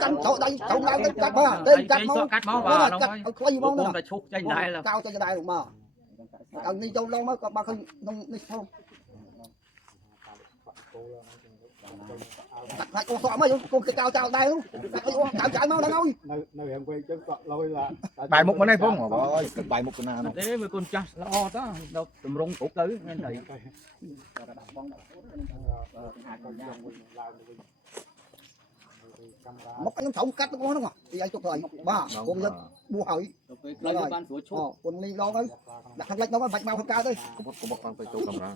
canh chỗ đây chỗ nào cái cắt mà tên cắt máu vào cắt có gì máu nữa là chúc trên đây là cao trên đây luôn mà ông đi trong đâu mới có ba không không đi không phải con sọ mới con cái cao đây luôn chạy máu đang ơi nơi em quay chân lôi là bài mục bên đây phong rồi bài mục bên nào thế với con chắc lo đó đâu tùm rung củ tứ nên thầy một cái sống cắt nó đúng không thì anh chụp thời ba con dân mua hỏi con ly đó đấy đặt thằng lách nó vạch bao cao đấy có một con phải chụp camera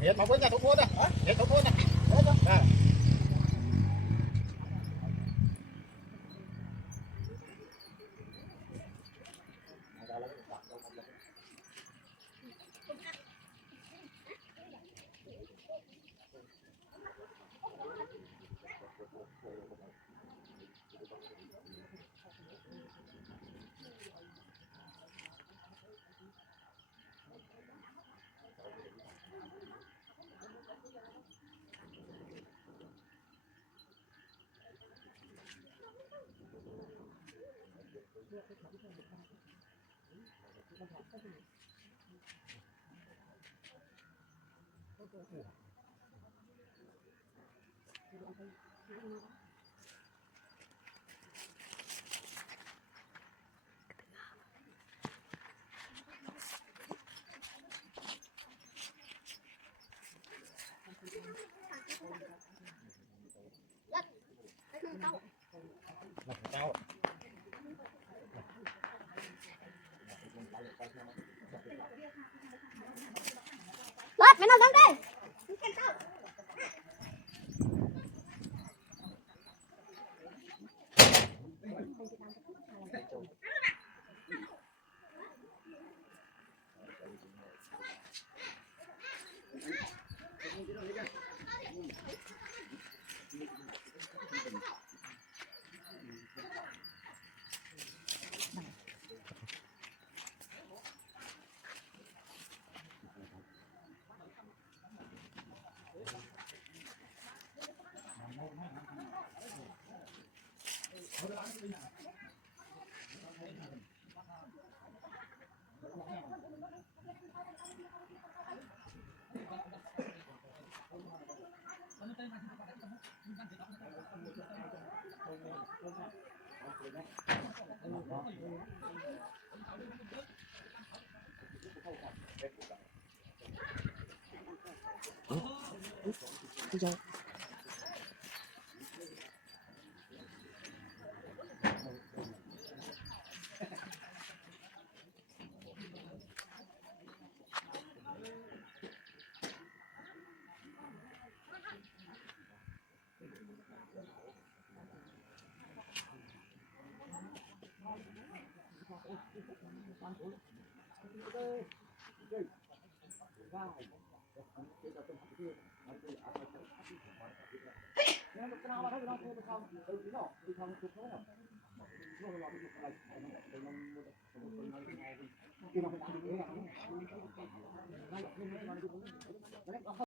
Nhiệt mà với nhà thủ quân à? Nhiệt thủ quân à? Lát mày nào dám đây.